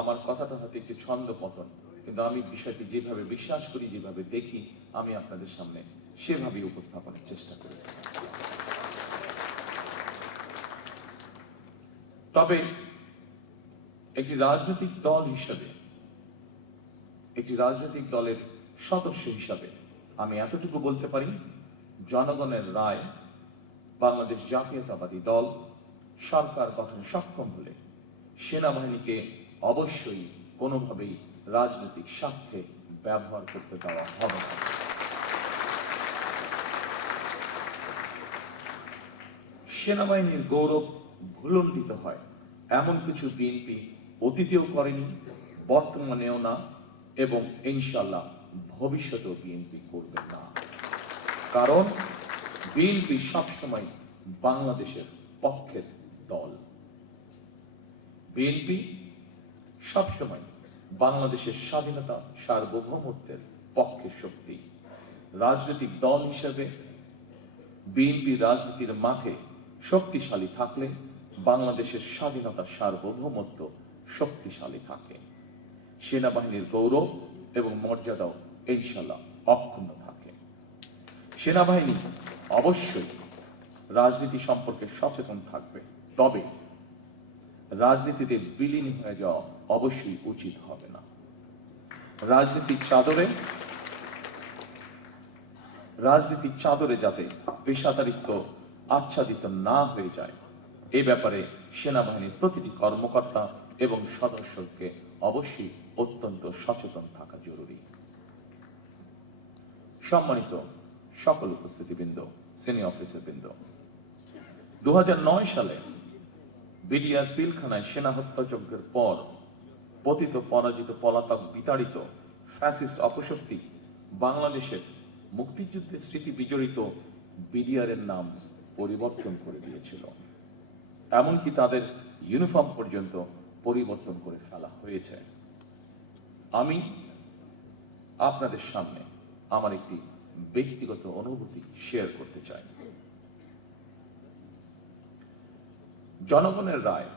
আমার কথাটা হয়তো একটু ছন্দ পতন, কিন্তু আমি বিষয়টি যেভাবে বিশ্বাস করি, যেভাবে দেখি, আমি আপনাদের সামনে সেভাবেই উপস্থাপনের চেষ্টা করেছি। তবে একটি রাজনৈতিক দল হিসেবে, একটি রাজনৈতিক দলের সদস্য হিসাবে আমি এতটুকু বলতে পারি, জনগণের রায় বাংলাদেশ জাতীয়তাবাদী দল সরকার গঠনে সক্ষম হলে সেনাবাহিনীকে অবশ্যই কোনোভাবেই রাজনৈতিক স্বার্থে ব্যবহার করতে দেওয়া হবে না। সেনাবাহিনীর গৌরব ভুলণ্ডিত হয় এমন কিছু বিএনপি অতীতেও করেনি, বর্তমানেও না, এবং ইনশাআল্লাহ ভবিষ্যতেও বিএনপি করবে না। কারণ বিএনপি সবসময় বাংলাদেশের পক্ষের দল। বিএনপি সবসময় বাংলাদেশের স্বাধীনতা, সার্বভৌমত্বের পক্ষের শক্তি। রাজনৈতিক দল হিসেবে বিএনপি রাজনীতির মাঠে শক্তিশালী থাকলে বাংলাদেশের স্বাধীনতা, সার্বভৌমত্ব শক্তিশালী থাকে। সেনাবাহিনীর গৌরব এবং মর্যাদাও ইনশাআল্লাহ অক্ষুণ্ণ থাকে। সেনাবাহিনী অবশ্যই রাজনীতি সম্পর্কে সচেতন থাকবে, তবে রাজনীতিতে বিলীন হয়ে যাওয়া অবশ্যই উচিত হবে না। রাজনীতির চাদরে যাতে পেশাদারিত্ব আচ্ছাদিত না হয়ে যায়, এ ব্যাপারে সেনাবাহিনীর প্রতিটি কর্মকর্তা এবং সদস্যকে অবশ্যই অত্যন্ত সচেতন থাকা জরুরি। সম্মানিত সকল উপস্থিতিবৃন্দ, সিনিয়র অফিসারবৃন্দ, 2009 সালে বিডিআর পিলখানায় সেনা হত্যাযজ্ঞের পর পতিত, পরাজিত, পলাতক, বিতাড়িত ফ্যাসিস্ট অপশক্তি বাংলাদেশের মুক্তিযুদ্ধের স্মৃতি বিজড়িত বিডিআর এর নাম পরিবর্তন করে দিয়েছিল। এমনকি তাদের ইউনিফর্ম পর্যন্ত পরিবর্তন করে ফেলা হয়েছে। আমি আপনাদের সামনে আমার একটি ব্যক্তিগত অনুভূতি শেয়ার করতে চাই। জনগণের রায়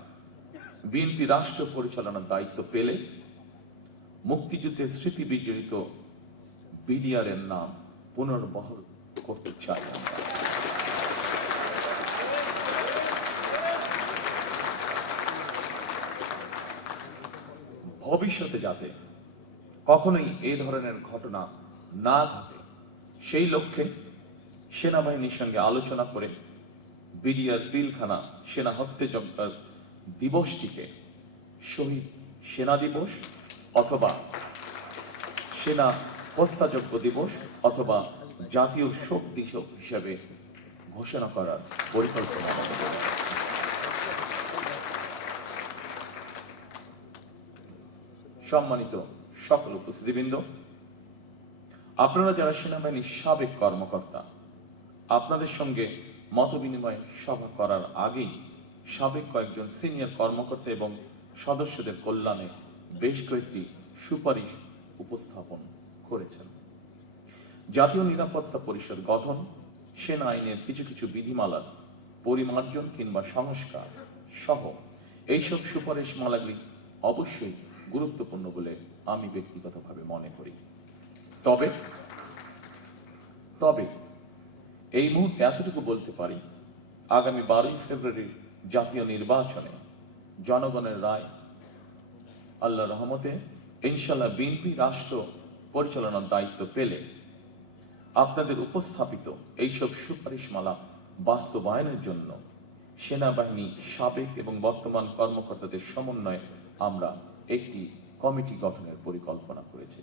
বিএনপি রাষ্ট্র পরিচালনার দায়িত্ব পেলে মুক্তিযুদ্ধের স্মৃতি বিজড়িত বিডিআর এর নাম পুনর্বহাল করতে চাই। ভবিষ্যতে যাতে কখনোই এই ধরনের ঘটনা না ঘটে, সেই লক্ষ্যে সেনাবাহিনীর সঙ্গে আলোচনা করে বিডিআর পিলখানা সেনা হত্যাযজ্ঞ দিবসটিকে শহীদ সেনা দিবস অথবা সেনা হত্যাযজ্ঞ দিবস অথবা জাতীয় শোক দিবস হিসেবে ঘোষণা করার পরিকল্পনা। সম্মানিত সকল উপস্থিতিবৃন্দ, আপনারা যারা সেনাবাহিনীর সাবেক কর্মকর্তা, আপনাদের সঙ্গে মত বিনিময় সভা করার আগেই সাবেক কয়েকজন সিনিয়র কর্মকর্তা এবং সদস্যদের কল্যাণে বেশ কয়েকটি সুপারিশ উপস্থাপন করেছেন। জাতীয় নিরাপত্তা পরিষদ গঠন, সেনা আইনের কিছু কিছু বিধিমালার পরিমার্জন কিংবা সংস্কার সহ এইসব সুপারিশ মালাগুলি অবশ্যই গুরুত্বপূর্ণ বলে আমি ব্যক্তিগতভাবে মনে করি। তবে এই মুহূর্তে এতটুকু বলতে পারি, আগামী 12ই ফেব্রুয়ারি জাতীয় নির্বাচনে জনগণের রায় আল্লাহর রহমতে ইনশাআল্লাহ বিএনপি রাষ্ট্র পরিচালনার দায়িত্ব পেলে আপনাদের উপস্থাপিত এইসব সুপারিশমালা বাস্তবায়নের জন্য সেনাবাহিনী সাবেক এবং বর্তমান কর্মকর্তাদের সমন্বয়ে আমরা একটি কমিটি গঠনের পরিকল্পনা করেছি।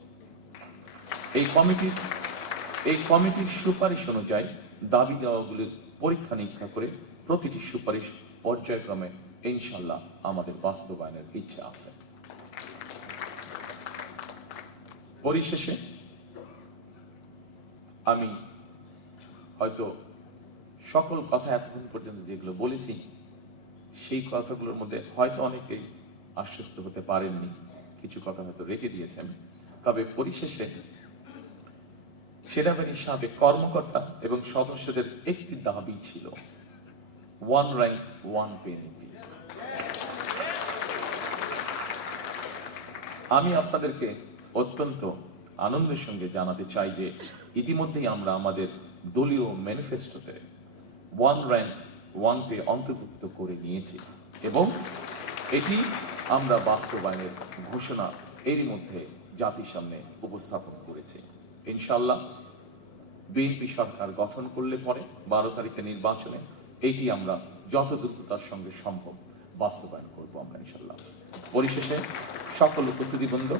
এই কমিটির সুপারিশ অনুযায়ী দাবি দেওয়াগুলির পরীক্ষা নিরীক্ষা করে প্রতিটি সুপারিশ পর্যায়ক্রমে ইনশাআল্লাহ আমাদের বাস্তবায়নের ইচ্ছা আছে। পরিশেষে আমি হয়তো সকল কথা এতক্ষণ পর্যন্ত যেগুলো বলেছি, সেই কথাগুলোর মধ্যে হয়তো অনেকেই আশ্বস্ত হতে পারেননি, কিছু কথা হয়তো রেখে দিয়েছেন। তবে পরিশেষে সেনাবাহিনীর সাবেক কর্মকর্তা এবং সদস্যদের একটি দাবি ছিল, ওয়ান র্যাঙ্ক ওয়ান পেনিটি। আমি আপনাদেরকে অত্যন্ত আনন্দের সঙ্গে জানাতে চাই যে ইতিমধ্যেই আমরা আমাদের দলীয় ম্যানিফেস্টোতে ওয়ান র্যাঙ্ক ওয়ান পে অন্তর্ভুক্ত করে নিয়েছি এবং এটি আমরা বাস্তবায়নের ঘোষণা এরই মধ্যে জাতির সামনে উপস্থাপন করেছি। ইনশাআল্লাহ বিএনপি সরকার গঠন করলে পরে 12 তারিখে নির্বাচনে এটি আমরা যত দ্রুততার সঙ্গে সম্ভব বাস্তবায়ন করব আমরা ইনশাআল্লাহ। পরিশেষে সকল উপস্থিতিবৃন্দ,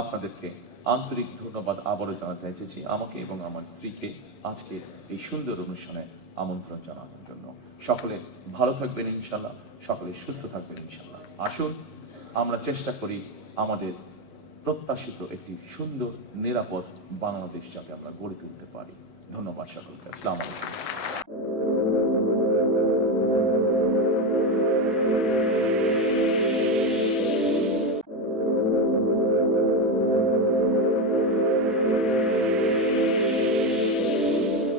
আপনাদেরকে আন্তরিক ধন্যবাদ আবারও জানাতে এসেছি আমাকে এবং আমার স্ত্রীকে আজকে এই সুন্দর অনুষ্ঠানে আমন্ত্রণ জানানোর জন্য। সকলে ভালো থাকবেন ইনশাআল্লাহ, সকলে সুস্থ থাকবেন ইনশাআল্লাহ। আসুন আমরা চেষ্টা করি আমাদের প্রত্যাশিত একটি সুন্দর নিরাপদ বাংলাদেশ যাতে আমরা গড়ে তুলতে পারি। ধন্যবাদ সকলকে। আসসালামু আলাইকুম।